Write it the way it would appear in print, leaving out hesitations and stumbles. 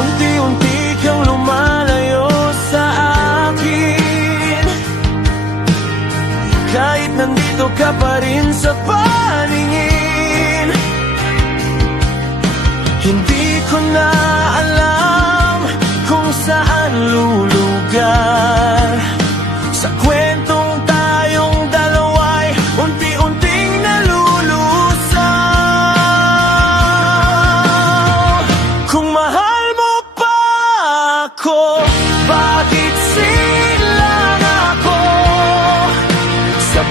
unti-unti kang lumalayo sa akin. Kahit nandito ka pa rin sa paningin, hindi ko na alam kung saan lulugar. Sa kwentong tayong dalawa'y unti-unting nalulusaw. Kung mahal mo pa ako, bakit silang ako? Sa